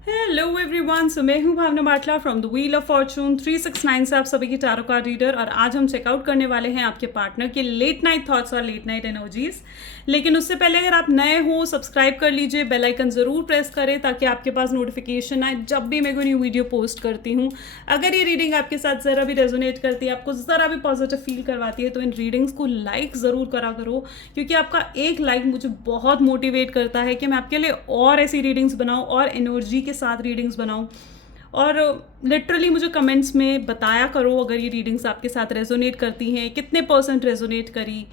Hello everyone, so मैं हूं Bhavna Batla from the wheel of fortune 369 से आप सभी की टैरो कार्ड रीडर। और आज हम चेकआउट करने वाले हैं आपके पार्टनर के लेट नाइट थॉट्स और लेट नाइट एनर्जीज। लेकिन उससे पहले अगर आप नए हो, सब्सक्राइब कर लीजिए, बेल आइकन ज़रूर प्रेस करें ताकि आपके पास नोटिफिकेशन आए जब भी मैं कोई न्यू वीडियो पोस्ट करती हूँ। अगर ये रीडिंग आपके साथ ज़रा भी रेजोनेट करती है, आपको ज़रा भी पॉजिटिव फील करवाती है, तो इन रीडिंग्स को लाइक ज़रूर करा करो, क्योंकि आपका एक लाइक मुझे बहुत मोटिवेट करता है कि मैं आपके लिए और ऐसी रीडिंग्स बनाऊँ और एनर्जी के साथ रीडिंग्स बनाऊँ। और लिटरली मुझे कमेंट्स में बताया करो अगर ये रीडिंग्स आपके साथ रेजोनेट करती हैं, कितने % रेजोनेट करी।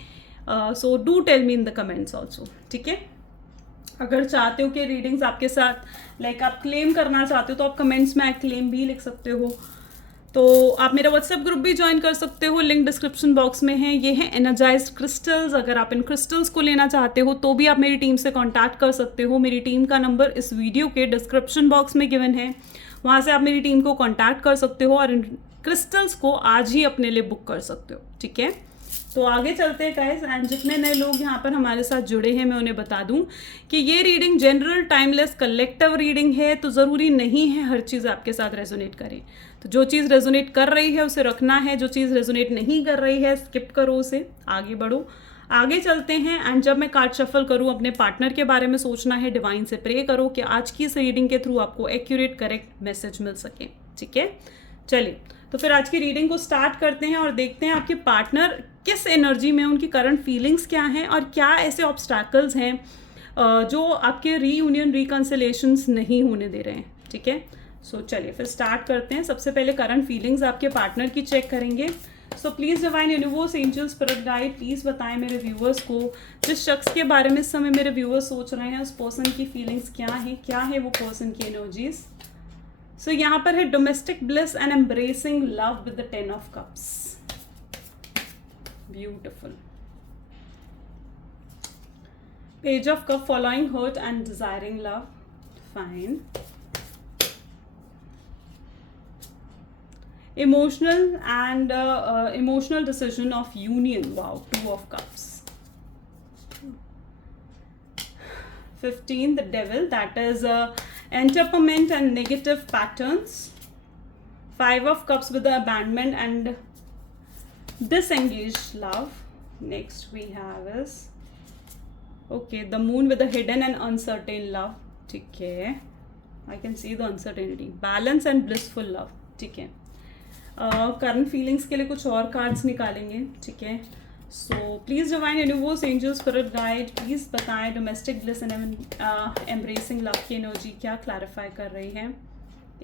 So do tell me in the comments also, ठीक है। अगर चाहते हो कि रीडिंग्स आपके साथ लाइक आप क्लेम करना चाहते हो तो आप कमेंट्स में क्लेम भी लिख सकते हो। तो आप मेरा व्हाट्सएप ग्रुप भी ज्वाइन कर सकते हो, लिंक डिस्क्रिप्शन बॉक्स में है। ये है एनर्जाइज्ड क्रिस्टल्स। अगर आप इन क्रिस्टल्स को लेना चाहते हो तो भी आप मेरी टीम से कांटेक्ट कर सकते हो। मेरी टीम का नंबर इस वीडियो के डिस्क्रिप्शन बॉक्स में गिवन है, वहाँ से आप मेरी टीम को कांटेक्ट कर सकते हो और इन क्रिस्टल्स को आज ही अपने लिए बुक कर सकते हो, ठीक है। तो आगे चलते हैं गाइस। एंड जितने नए लोग यहाँ पर हमारे साथ जुड़े हैं, मैं उन्हें बता दूं कि ये reading general timeless collective reading है, तो ज़रूरी नहीं है हर चीज़ आपके साथ रेजोनेट करे। तो जो चीज़ रेजोनेट कर रही है उसे रखना है, जो चीज़ रेजोनेट नहीं कर रही है स्किप करो उसे, आगे बढ़ो। आगे चलते हैं। एंड जब मैं कार्ड शफल करूँ, अपने पार्टनर के बारे में सोचना है, डिवाइन से प्रे करो कि आज की इस रीडिंग के थ्रू आपको एक्यूरेट करेक्ट मैसेज मिल सके, ठीक है। चलिए, तो फिर आज की रीडिंग को स्टार्ट करते हैं और देखते हैं आपके पार्टनर किस एनर्जी में, उनकी करंट फीलिंग्स क्या हैं और क्या ऐसे ऑब्स्टैकल्स हैं जो आपके रीयूनियन रिकंसिलेशंस नहीं होने दे रहे हैं, ठीक है। सो चलिए फिर स्टार्ट करते हैं। सबसे पहले करंट फीलिंग्स आपके पार्टनर की चेक करेंगे। सो please divine universe, angel, spirit guide, please बताएं मेरे व्यूअर्स को जिस शख्स के बारे में इस समय मेरे व्यूअर्स सोच रहे हैं, उस पर्सन की फीलिंग्स क्या है वो पर्सन की एनर्जीज। सो यहाँ पर है domestic bliss and embracing love with the 10 of cups. Beautiful. Page of cup, following hurt and desiring love, fine. Emotional and emotional decision of union, wow, 2 of cups. 15, the devil, that is entrapment and negative patterns. 5 of cups with the abandonment and disengaged love. Next we have is okay, the moon with the hidden and uncertain love, ठीक है। I can see the uncertainty, balance and blissful love, ठीक है। Current feelings के लिए कुछ और cards निकालेंगे, ठीक है। So please divine universe, angel, spirit guide, please बताएं domestic bliss and embracing love की एनर्जी क्या क्लैरिफाई कर रही है।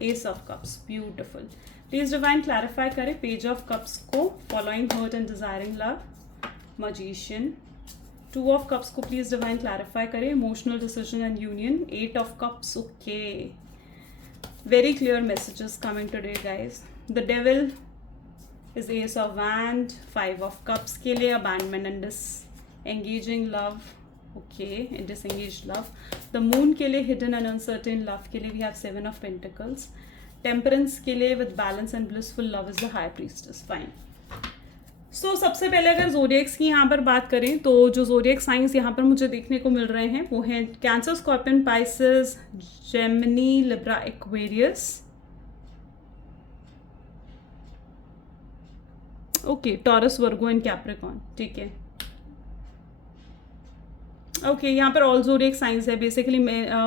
Ace of cups, beautiful. Please divine clarify करें पेज ऑफ कप्स को, following hurt and desiring love, magician. 2 of cups को please divine clarify करें, emotional decision and union. 8 of cups, okay, very clear messages coming today guys. The devil is ace of wand, 5 of cups के लिए abandonment and disengaging love, okay, disengaged love. The moon के लिए hidden and uncertain love के लिए we have 7 of pentacles. Temperance के लिए with balance and blissful love is the high priestess, fine. सो सबसे पहले अगर जोडिएक्स की यहाँ पर बात करें तो जो जोडिएक साइंस यहाँ पर मुझे देखने को मिल रहे हैं वो हैं cancer, scorpion, Pisces, Gemini, Libra, Aquarius, okay, taurus, Virgo and Capricorn, ठीक है। ओके, यहाँ पर ऑल जोडिएक साइंस है, बेसिकली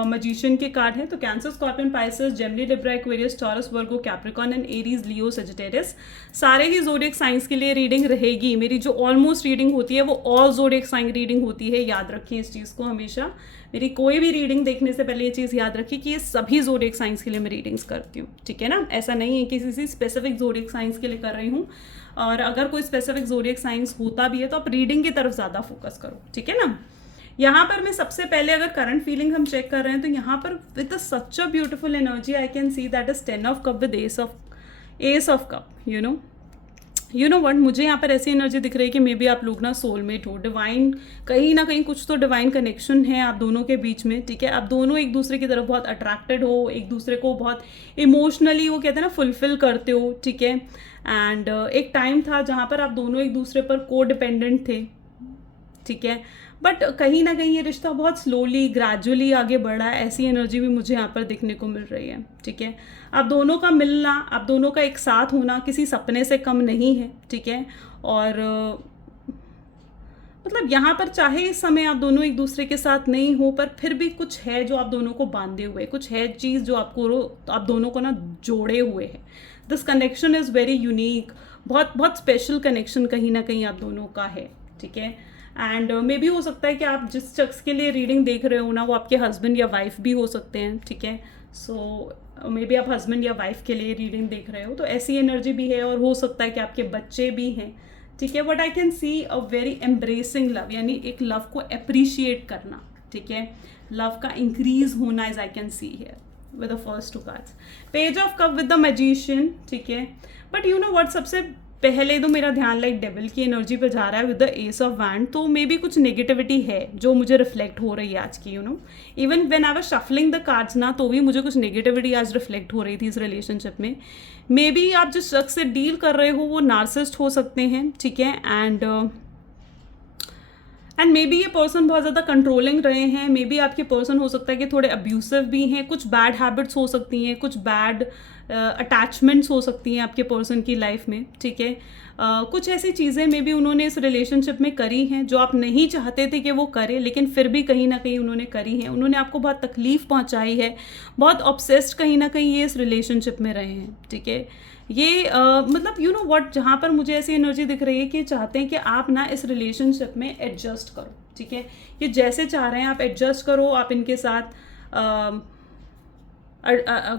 मजीशियन के कार्ड है। तो cancer, scorpion, Pisces, Gemini, Libra, Aquarius, taurus, Virgo, Capricorn and Aries, Leo, Sagittarius, सारे ही जोडिएक साइंस के लिए रीडिंग रहेगी। मेरी जो ऑलमोस्ट रीडिंग होती है वो ऑल जोडिएक साइन रीडिंग होती है, याद रखें इस चीज़ को हमेशा। मेरी कोई भी रीडिंग देखने से पहले ये चीज़ याद रखिए कि ये सभी जोडिएक साइंस के लिए मैं रीडिंग्स करती हूँ, ठीक है ना। ऐसा नहीं है कि किसी स्पेसिफिक जोडिएक साइंस के लिए कर रही हूँ। और अगर कोई स्पेसिफिक जोडिएक साइंस होता भी है तो आप रीडिंग की तरफ ज़्यादा फोकस करो, ठीक है ना। यहाँ पर मैं सबसे पहले अगर करंट फीलिंग हम चेक कर रहे हैं तो यहाँ पर with such a beautiful energy I can see that is 10 of cup with S of cup. You know what, मुझे यहाँ पर ऐसी एनर्जी दिख रही है कि मे बी आप लोग ना सोलमेट हो, डिवाइन कहीं ना कहीं कुछ तो डिवाइन कनेक्शन है आप दोनों के बीच में, ठीक है। आप दोनों एक दूसरे की तरफ बहुत अट्रैक्टेड हो, एक दूसरे को बहुत इमोशनली वो कहते हैं ना फुलफिल करते हो, ठीक है। एंड एक टाइम था जहाँ पर आप दोनों एक दूसरे पर को डिपेंडेंट थे, ठीक है। बट कहीं ना कहीं ये रिश्ता बहुत स्लोली ग्रेजुअली आगे बढ़ा है, ऐसी एनर्जी भी मुझे यहाँ पर दिखने को मिल रही है। ठीक है, आप दोनों का मिलना, आप दोनों का एक साथ होना किसी सपने से कम नहीं है। ठीक है, और मतलब यहाँ पर चाहे इस समय आप दोनों एक दूसरे के साथ नहीं हो, पर फिर भी कुछ है जो आप दोनों को बांधे हुए, कुछ है चीज़ जो आप दोनों को ना जोड़े हुए है। This connection is very unique, बहुत बहुत स्पेशल कनेक्शन कहीं ना कहीं आप दोनों का है। ठीक है, एंड मे भी हो सकता है कि आप जिस शख्स के लिए रीडिंग देख रहे हो ना, वो आपके हस्बैंड या वाइफ भी हो सकते हैं। ठीक है, सो मे बी आप हस्बैंड या वाइफ के लिए रीडिंग देख रहे हो, तो ऐसी एनर्जी भी है। और हो सकता है कि आपके बच्चे भी हैं। ठीक है, but I can see a very embracing love, यानी एक लव को अप्रिशिएट करना। ठीक है, लव का इंक्रीज होना is I can see here with the first to cards, page of cup with the magician. ठीक है, बट यू नो व्हाट, सबसे पहले तो मेरा ध्यान लाइक डेविल की एनर्जी पे जा रहा है with the S of wand. तो मे बी कुछ नेगेटिविटी है जो मुझे रिफ्लेक्ट हो रही है आज की। You know, even when I was shuffling the cards ना, तो भी मुझे कुछ नेगेटिविटी आज रिफ्लेक्ट हो रही थी इस रिलेशनशिप में। मे बी आप जिस शख्स से डील कर रहे हो वो नार्सिसिस्ट हो सकते हैं। ठीक है, एंड मे बी ये पर्सन बहुत ज़्यादा कंट्रोलिंग रहे हैं। मे बी आपके पर्सन हो सकता है कि थोड़े अब्यूसिव भी हैं, कुछ बैड हैबिट्स हो सकती हैं, कुछ बैड अटैचमेंट्स हो सकती हैं आपके पर्सन की लाइफ में। ठीक है, कुछ ऐसी चीज़ें मे बी उन्होंने इस रिलेशनशिप में करी हैं जो आप नहीं चाहते थे कि वो करे, लेकिन फिर भी कहीं ना कहीं उन्होंने करी हैं। उन्होंने आपको बहुत तकलीफ पहुंचाई है, बहुत ऑब्सेस्ड कहीं ना कहीं ये इस रिलेशनशिप में रहे हैं। ठीक है, ये मतलब यू नो व्हाट, जहाँ पर मुझे ऐसी एनर्जी दिख रही है कि चाहते हैं कि आप ना इस रिलेशनशिप में एडजस्ट करो। ठीक है, ये जैसे चाह रहे हैं आप एडजस्ट करो, आप इनके साथ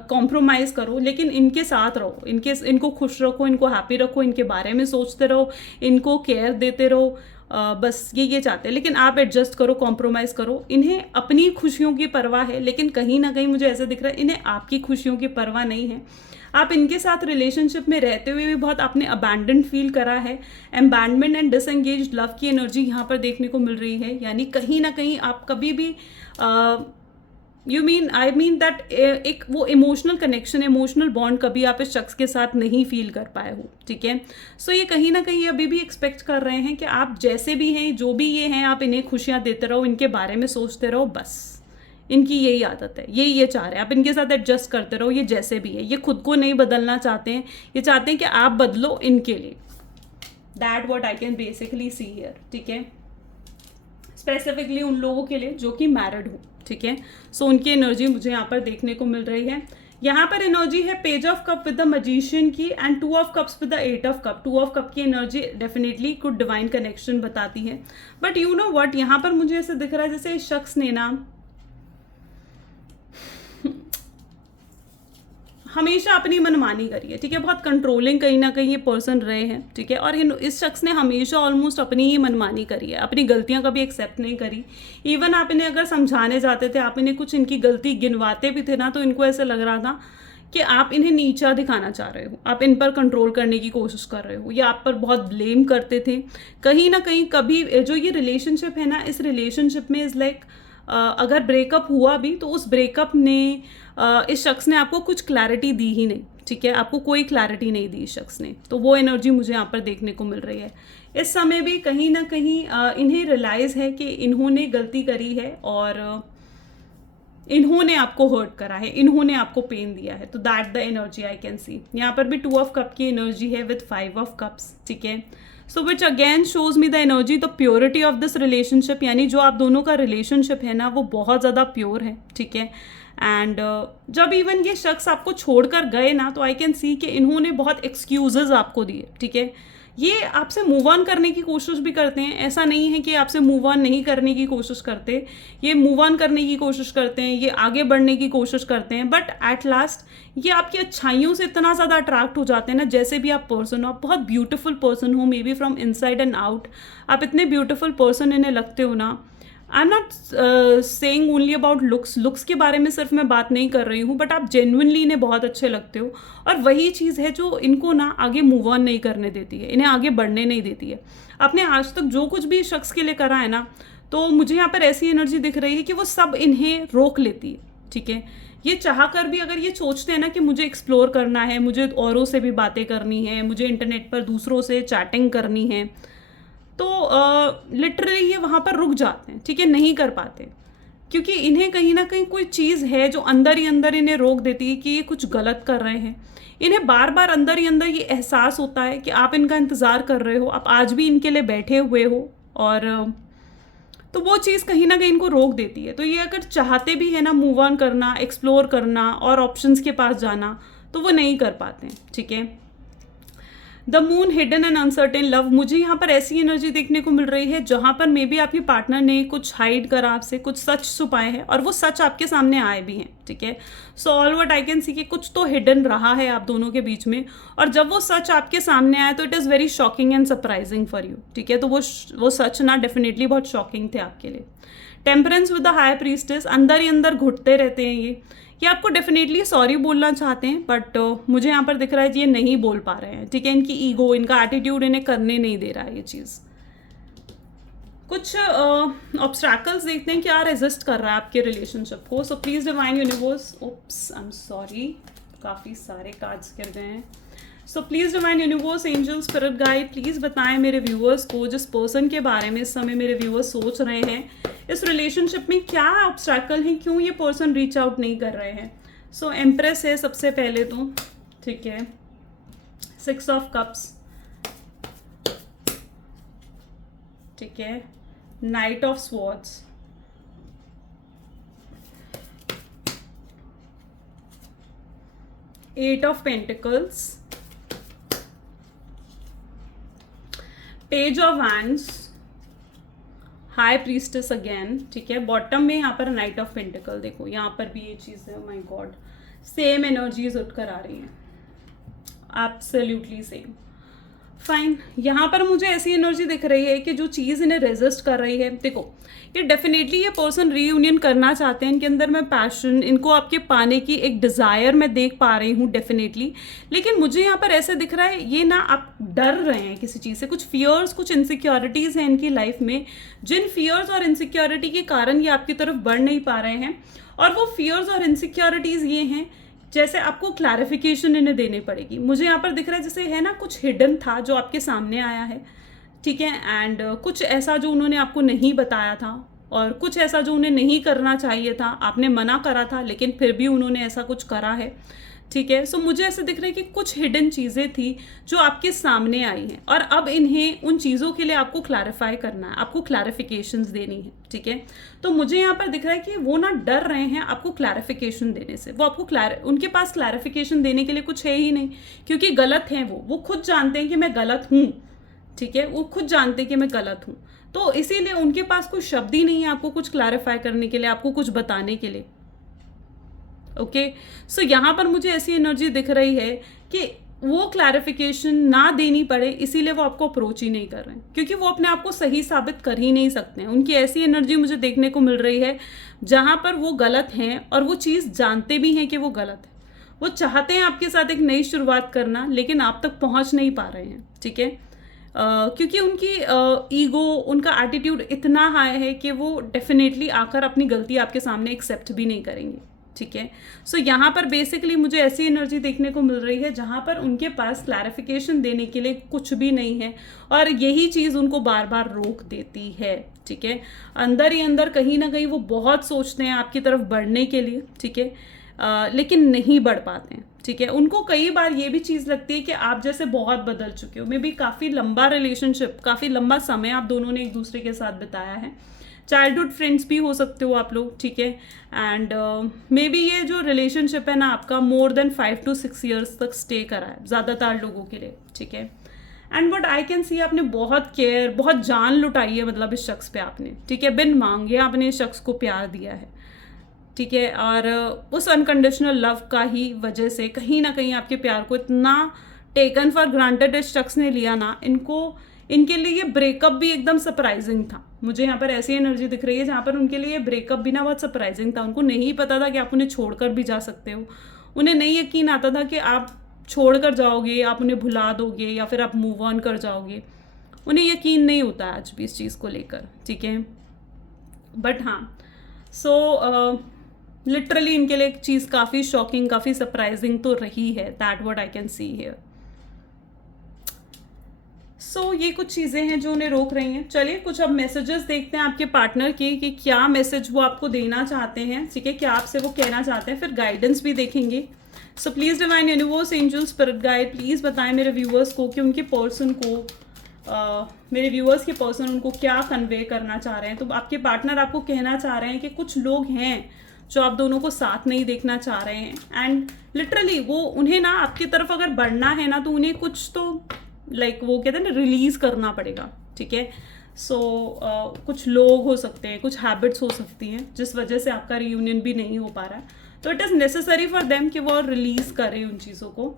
कॉम्प्रोमाइज़ करो, लेकिन इनके साथ रहो, इनको खुश रखो, इनको हैप्पी रखो, इनके बारे में सोचते रहो, इनको केयर देते रहो। बस ये चाहते हैं, लेकिन आप एडजस्ट करो, कॉम्प्रोमाइज़ करो। इन्हें अपनी खुशियों की परवाह है, लेकिन कहीं ना कहीं मुझे ऐसा दिख रहा है इन्हें आपकी खुशियों की परवाह नहीं है। आप इनके साथ रिलेशनशिप में रहते हुए भी बहुत आपने अबैंडन फील करा है। अबैंडनमेंट एंड डिसएंगेज्ड लव की एनर्जी यहाँ पर देखने को मिल रही है, यानी कहीं ना कहीं आप कभी भी आई मीन दैट एक वो इमोशनल कनेक्शन, इमोशनल बॉन्ड कभी आप इस शख्स के साथ नहीं फील कर पाए हो। ठीक है, सो ये कहीं ना कहीं अभी भी एक्सपेक्ट कर रहे हैं कि आप जैसे भी हैं, जो भी ये हैं, आप इन्हें खुशियाँ देते रहो, इनके बारे में सोचते रहो। बस इनकी यही आदत है, ये चाह रहे हैं, आप इनके साथ एडजस्ट करते रहो, ये जैसे भी है। ये खुद को नहीं बदलना चाहते हैं, ये चाहते हैं कि आप बदलो इनके लिए। That what I can basically see here. ठीक है, स्पेसिफिकली उन लोगों के लिए जो कि मैरिड हो। ठीक है, सो उनकी एनर्जी मुझे यहाँ पर देखने को मिल रही है। यहाँ पर एनर्जी है page of cup with the magician की and 2 of cups with the 8 of cup. 2 of cup की एनर्जी डेफिनेटली कुछ डिवाइन कनेक्शन बताती है, बट यू नो व्हाट, यहाँ पर मुझे ऐसे दिख रहा है जैसे इस शख्स ने ना हमेशा अपनी मनमानी करी है। ठीक है, बहुत कंट्रोलिंग कहीं ना कहीं ये पर्सन रहे हैं। ठीक है, और इस शख्स ने हमेशा ऑलमोस्ट अपनी ही मनमानी करी है, अपनी गलतियां कभी एक्सेप्ट नहीं करी। इवन आप इन्हें अगर समझाने जाते थे, आप इन्हें कुछ इनकी गलती गिनवाते भी थे ना, तो इनको ऐसे लग रहा था कि आप इन्हें नीचा दिखाना चाह रहे हो, आप इन पर कंट्रोल करने की कोशिश कर रहे हो, या आप पर बहुत ब्लेम करते थे कहीं ना कहीं। कभी जो ये रिलेशनशिप है ना, इस रिलेशनशिप में इज़ लाइक अगर ब्रेकअप हुआ भी तो उस ब्रेकअप ने इस शख्स ने आपको कुछ क्लैरिटी दी ही नहीं। ठीक है, आपको कोई क्लैरिटी नहीं दी इस शख्स ने, तो वो एनर्जी मुझे यहाँ पर देखने को मिल रही है। इस समय भी कहीं ना कहीं इन्हें रियलाइज़ है कि इन्होंने गलती करी है और इन्होंने आपको हर्ट करा है, इन्होंने आपको पेन दिया है। तो that the energy I can see. यहाँ पर भी 2 ऑफ कप की एनर्जी है विद 5 ऑफ कप्स। ठीक है, so which again shows me the energy the purity of this relationship, यानी जो आप दोनों का रिलेशनशिप है ना, वो बहुत ज़्यादा प्योर है। ठीक है, एंड जब इवन ये शख्स आपको छोड़कर गए ना, तो आई कैन सी कि इन्होंने बहुत एक्सक्यूजेज आपको दिए। ठीक है, ये आपसे मूव ऑन करने की कोशिश भी करते हैं, ऐसा नहीं है कि आपसे मूव ऑन नहीं करने की कोशिश करते, ये मूव ऑन करने की कोशिश करते हैं, ये आगे बढ़ने की कोशिश करते हैं, बट एट लास्ट ये आपकी अच्छाइयों से इतना ज़्यादा अट्रैक्ट हो जाते हैं ना, जैसे भी आप पर्सन हो, आप बहुत ब्यूटीफुल पर्सन हो, may be from inside and out आप इतने ब्यूटीफुल पर्सन इन्हें लगते हो ना। I am not saying only about looks के बारे में सिर्फ मैं बात नहीं कर रही हूँ, बट आप जेन्युइनली इन्हें बहुत अच्छे लगते हो, और वही चीज़ है जो इनको ना आगे मूव ऑन नहीं करने देती है, इन्हें आगे बढ़ने नहीं देती है। आपने आज तक जो कुछ भी शख्स के लिए करा है ना, तो मुझे यहाँ पर ऐसी एनर्जी दिख रही है कि वो सब इन्हें रोक लेती है। ठीक है, ये चाह कर भी अगर ये सोचते हैं ना कि मुझे एक्सप्लोर करना है, मुझे औरों से भी बातें करनी है, मुझे इंटरनेट पर दूसरों से चैटिंग करनी है, तो लिटरली ये वहाँ पर रुक जाते हैं, ठीक है, नहीं कर पाते, क्योंकि इन्हें कहीं ना कहीं कोई चीज़ है जो अंदर ही अंदर इन्हें रोक देती है कि ये कुछ गलत कर रहे हैं। इन्हें बार बार अंदर ही अंदर ये एहसास होता है कि आप इनका इंतज़ार कर रहे हो, आप आज भी इनके लिए बैठे हुए हो, और तो वो चीज़ कहीं ना कहीं इनको रोक देती है। तो ये अगर चाहते भी है ना मूव ऑन करना, एक्सप्लोर करना और ऑप्शंस के पास जाना, तो वो नहीं कर पाते हैं, ठीक है। The moon hidden and uncertain love, मुझे यहाँ पर ऐसी एनर्जी देखने को मिल रही है जहाँ पर मे बी आपके पार्टनर ने कुछ हाइड करा आपसे, कुछ सच छुपाए हैं और वो सच आपके सामने आए भी हैं, ठीक है। So all what I can सी कि कुछ तो हिडन रहा है आप दोनों के बीच में, और जब वो सच आपके सामने आया तो it is very shocking and surprising for you, ठीक है। तो वो सच ना डेफिनेटली बहुत शॉकिंग थे आपके लिए। Temperance with the high priestess, अंदर ही अंदर घुटते रहते हैं ये आपको डेफिनेटली सॉरी बोलना चाहते हैं, बट मुझे यहाँ पर दिख रहा है कि ये नहीं बोल पा रहे हैं, ठीक है। इनकी ईगो, इनका एटीट्यूड इन्हें करने नहीं दे रहा है ये चीज़। कुछ ऑब्स्ट्रैकल्स देखते हैं क्या रेजिस्ट कर रहा है आपके रिलेशनशिप को। So please divine universe, oops I am sorry, काफ़ी सारे कार्ड्स गिर गए हैं। So please divine universe, angel, spirit guide, please बताएं मेरे व्यूअर्स को, जिस पर्सन के बारे में इस समय मेरे व्यूअर्स सोच रहे हैं, इस रिलेशनशिप में क्या ऑब्स्ट्रैकल है, क्यों ये पर्सन रीच आउट नहीं कर रहे हैं। सो एम्प्रेस है सबसे पहले तो, ठीक है। 6 ऑफ कप्स, ठीक है। Knight of swords, eight of pentacles, page of wands, high priestess again, ठीक है। बॉटम में यहाँ पर नाइट ऑफ पेंटिकल, देखो यहाँ पर भी ये चीज़ है, माय गॉड, सेम एनर्जीज उठकर आ रही हैं, एब्सोल्युटली सेम। फाइन, यहाँ पर मुझे ऐसी एनर्जी दिख रही है कि जो चीज़ इन्हें रेजिस्ट कर रही है, देखो ये डेफिनेटली ये पर्सन रीयूनियन करना चाहते हैं, इनके अंदर में पैशन, इनको आपके पाने की एक डिज़ायर मैं देख पा रही हूँ डेफिनेटली। लेकिन मुझे यहाँ पर ऐसे दिख रहा है ये ना आप डर रहे हैं किसी चीज़ से, कुछ फियर्स, कुछ इनसिक्योरिटीज़ हैं इनकी लाइफ में, जिन फियर्स और इनसिक्योरिटी के कारण ये आपकी तरफ बढ़ नहीं पा रहे हैं। और वो फियर्स और इनसिक्योरिटीज़ ये हैं, जैसे आपको क्लैरिफिकेशन इन्हें देनी पड़ेगी। मुझे यहाँ पर दिख रहा है जैसे है ना कुछ हिडन था जो आपके सामने आया है, ठीक है, एंड कुछ ऐसा जो उन्होंने आपको नहीं बताया था, और कुछ ऐसा जो उन्हें नहीं करना चाहिए था, आपने मना करा था लेकिन फिर भी उन्होंने ऐसा कुछ करा है, ठीक है। सो मुझे ऐसे दिख रहा है कि कुछ हिडन चीज़ें थी जो आपके सामने आई हैं, और अब इन्हें उन चीज़ों के लिए आपको क्लैरिफाई करना है, आपको क्लैरिफिकेशंस देनी है, ठीक है। तो मुझे यहाँ पर दिख रहा है कि वो ना डर रहे हैं आपको क्लैरिफिकेशन देने से, वो आपको उनके पास क्लैरिफिकेशन देने के लिए कुछ है ही नहीं, क्योंकि गलत हैं वो खुद जानते हैं कि मैं गलत हूँ, ठीक है, वो खुद जानते हैं कि मैं गलत हूँ, तो इसीलिए उनके पास कोई शब्द ही नहीं है आपको कुछ क्लैरिफाई करने के लिए, आपको कुछ बताने के लिए। ओके, सो यहाँ पर मुझे ऐसी एनर्जी दिख रही है कि वो क्लैरिफिकेशन ना देनी पड़े, इसीलिए वो आपको अप्रोच ही नहीं कर रहे हैं, क्योंकि वो अपने आप को सही साबित कर ही नहीं सकते हैं। उनकी ऐसी एनर्जी मुझे देखने को मिल रही है जहाँ पर वो गलत हैं और वो चीज़ जानते भी हैं कि वो गलत है। वो चाहते हैं आपके साथ एक नई शुरुआत करना, लेकिन आप तक पहुँच नहीं पा रहे हैं, ठीक है। क्योंकि उनकी ईगो, उनका एटीट्यूड इतना हाई है कि वो डेफिनेटली आकर अपनी गलती आपके सामने एक्सेप्ट भी नहीं करेंगे, ठीक है। सो यहाँ पर बेसिकली मुझे ऐसी एनर्जी देखने को मिल रही है जहाँ पर उनके पास क्लैरिफिकेशन देने के लिए कुछ भी नहीं है, और यही चीज़ उनको बार बार रोक देती है, ठीक है। अंदर ही अंदर कहीं ना कहीं वो बहुत सोचते हैं आपकी तरफ बढ़ने के लिए, ठीक है, लेकिन नहीं बढ़ पाते हैं, ठीक है। उनको कई बार ये भी चीज़ लगती है कि आप जैसे बहुत बदल चुके हो, मे बी काफ़ी लंबा रिलेशनशिप, काफ़ी लंबा समय आप दोनों ने एक दूसरे के साथ बिताया है, चाइल्डहुड फ्रेंड्स भी हो सकते हो आप लोग, ठीक है। एंड मे बी ये जो रिलेशनशिप है ना आपका मोर देन 5 to 6 years तक स्टे करा है ज़्यादातर लोगों के लिए, ठीक है। एंड बट आई कैन सी आपने बहुत केयर, बहुत जान लुटाई है मतलब इस शख्स पे आपने, ठीक है, बिन मांगे आपने इस शख्स को प्यार दिया है, ठीक है। और उस अनकंडीशनल लव का ही वजह से कहीं ना कहीं आपके प्यार को इतना टेकन फॉर ग्रांटेड इस शख्स ने लिया ना, इनके लिए ये ब्रेकअप भी एकदम सरप्राइजिंग था। मुझे यहाँ पर ऐसी एनर्जी दिख रही है जहाँ पर उनके लिए ब्रेकअप भी ना बहुत सरप्राइजिंग था। उनको नहीं पता था कि आप उन्हें छोड़कर भी जा सकते हो, उन्हें नहीं यकीन आता था कि आप छोड़कर जाओगे, आप उन्हें भुला दोगे या फिर आप मूव ऑन कर जाओगे, उन्हें यकीन नहीं होता आज भी इस चीज़ को लेकर, ठीक है। बट हाँ, सो लिटरली इनके लिए एक चीज़ काफ़ी शॉकिंग, काफ़ी सरप्राइजिंग तो रही है, that what I can see here. ये कुछ चीज़ें हैं जो उन्हें रोक रही हैं। चलिए कुछ अब मैसेजेस देखते हैं आपके पार्टनर की कि क्या मैसेज वो आपको देना चाहते हैं, ठीक है, क्या आपसे वो कहना चाहते हैं, फिर गाइडेंस भी देखेंगे। सो please divine universe, angel, spirit guide, please बताएं मेरे व्यूअर्स को कि उनके पर्सन को मेरे व्यूअर्स के पर्सन उनको क्या कन्वे करना चाह रहे हैं। तो आपके पार्टनर आपको कहना चाह रहे हैं कि कुछ लोग हैं जो आप दोनों को साथ नहीं देखना चाह रहे हैं, एंड लिटरली वो उन्हें ना आपकी तरफ अगर बढ़ना है ना तो उन्हें कुछ तो वो कहते हैं ना रिलीज़ करना पड़ेगा, ठीक है। कुछ लोग हो सकते हैं, कुछ हैबिट्स हो सकती हैं जिस वजह से आपका रियूनियन भी नहीं हो पा रहा है। तो it is necessary for them कि वो रिलीज़ करें उन चीज़ों को।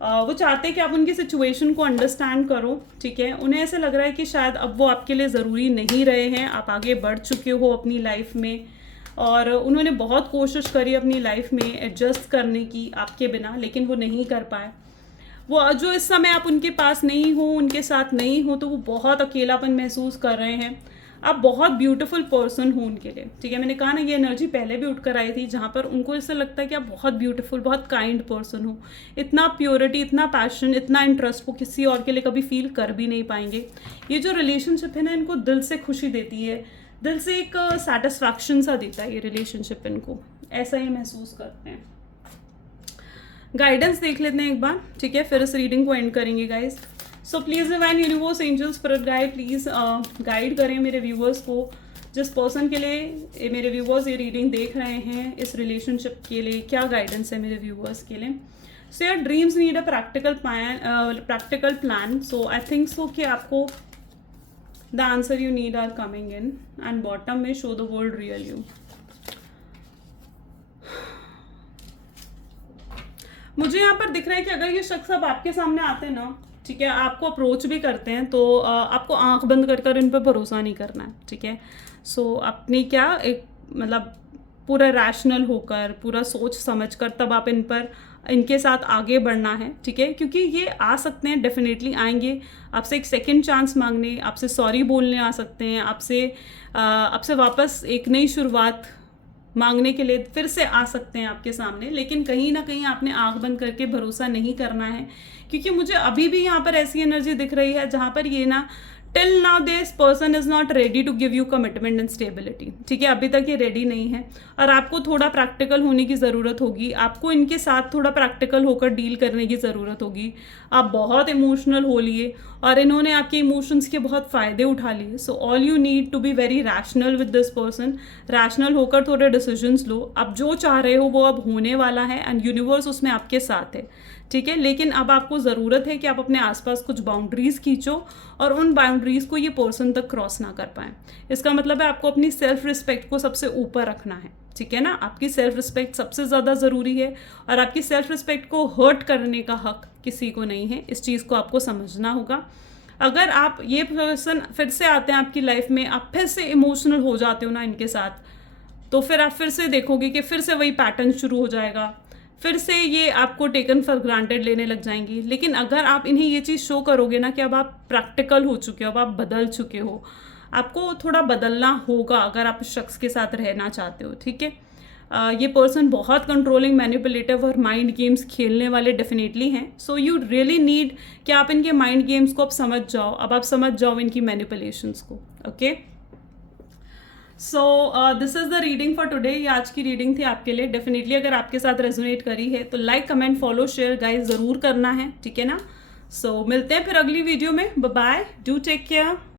वो चाहते हैं कि आप उनकी सिचुएशन को अंडरस्टैंड करो, ठीक है। उन्हें ऐसे लग रहा है कि शायद अब वो आपके लिए ज़रूरी नहीं रहे हैं, आप आगे बढ़ चुके हो अपनी लाइफ में, और उन्होंने बहुत कोशिश करी अपनी लाइफ में एडजस्ट करने की आपके बिना, लेकिन वो नहीं कर पाए। वो जो इस समय आप उनके पास नहीं हो, उनके साथ नहीं हो, तो वो बहुत अकेलापन महसूस कर रहे हैं। आप बहुत ब्यूटीफुल पर्सन हो उनके लिए, ठीक है। मैंने कहा ना ये एनर्जी पहले भी उठकर आई थी, जहाँ पर उनको ऐसा लगता है कि आप बहुत ब्यूटीफुल, बहुत काइंड पर्सन हो। इतना प्योरिटी, इतना पैशन, इतना इंटरेस्ट वो किसी और के लिए कभी फील कर भी नहीं पाएंगे। ये जो रिलेशनशिप है ना, इनको दिल से खुशी देती है, दिल से एक सेटिस्फैक्शन सा देता है ये रिलेशनशिप इनको, ऐसा ही महसूस करते हैं। गाइडेंस देख लेते हैं एक बार, ठीक है, फिर इस रीडिंग को एंड करेंगे guys. So please divine universe, angel, spirit guide, please guide करें मेरे व्यूवर्स को, जिस पर्सन के लिए मेरे व्यूवर्स ये रीडिंग देख रहे हैं, इस रिलेशनशिप के लिए क्या गाइडेंस है मेरे व्यूवर्स के लिए। So your dreams need a practical plan. So I think so कि आपको the answer you need are coming in, and bottom में show the world real you. मुझे यहाँ पर दिख रहा है कि अगर ये शख्स अब आपके सामने आते हैं ना, ठीक है, आपको अप्रोच भी करते हैं, तो आपको आंख बंद कर कर इन पर भरोसा नहीं करना है, ठीक है। अपनी क्या एक मतलब पूरा रैशनल होकर, पूरा सोच समझ कर तब आप इनके साथ आगे बढ़ना है, ठीक है, क्योंकि ये आ सकते हैं, डेफिनेटली आएंगे आपसे एक सेकंड चांस मांगने, आपसे सॉरी बोलने आ सकते हैं, आपसे वापस एक नई शुरुआत मांगने के लिए फिर से आ सकते हैं आपके सामने। लेकिन कहीं ना कहीं आपने आंख बंद करके भरोसा नहीं करना है, क्योंकि मुझे अभी भी यहाँ पर ऐसी एनर्जी दिख रही है जहाँ पर ये ना till now this person is not ready to give you commitment and stability, ठीक है, अभी तक ये रेडी नहीं है, और आपको थोड़ा प्रैक्टिकल होने की ज़रूरत होगी, आपको इनके साथ थोड़ा प्रैक्टिकल होकर डील करने की ज़रूरत होगी। आप बहुत इमोशनल हो लिए और इन्होंने आपके इमोशंस के बहुत फ़ायदे उठा लिए। So all you need to be very rational with this person, rational होकर थोड़े डिसीजंस लो। अब जो चाह रहे हो वो अब होने वाला है, एंड यूनिवर्स उसमें आपके साथ है, ठीक है। लेकिन अब आपको ज़रूरत है कि आप अपने आसपास कुछ बाउंड्रीज़ खींचो और उन बाउंड्रीज़ को ये पर्सन तक क्रॉस ना कर पाए। इसका मतलब है आपको अपनी सेल्फ रिस्पेक्ट को सबसे ऊपर रखना है, ठीक है ना। आपकी सेल्फ रिस्पेक्ट सबसे ज़्यादा ज़रूरी है, और आपकी सेल्फ रिस्पेक्ट को हर्ट करने का हक किसी को नहीं है। इस चीज़ को आपको समझना होगा। अगर आप ये पर्सन फिर से आते हैं आपकी लाइफ में, आप फिर से इमोशनल हो जाते हो ना इनके साथ, तो फिर आप फिर से देखोगे कि फिर से वही पैटर्न शुरू हो जाएगा, फिर से ये आपको टेकन फॉर ग्रांटेड लेने लग जाएंगी। लेकिन अगर आप इन्हें ये चीज़ शो करोगे ना कि अब आप प्रैक्टिकल हो चुके हो, अब आप बदल चुके हो, आपको थोड़ा बदलना होगा अगर आप उस शख्स के साथ रहना चाहते हो, ठीक है। ये पर्सन बहुत कंट्रोलिंग, मैनिपुलेटिव और माइंड गेम्स खेलने वाले डेफिनेटली हैं। सो यू रियली नीड कि आप इनके माइंड गेम्स को अब समझ जाओ, अब आप समझ जाओ इनकी मैनिपुलेशंस को, okay. This is the reading for today. ये आज की रीडिंग थी आपके लिए। डेफिनेटली अगर आपके साथ रेजोनेट करी है तो like, comment, follow, share guys ज़रूर करना है, ठीक है ना। मिलते हैं फिर अगली वीडियो में। Bye bye, do take care.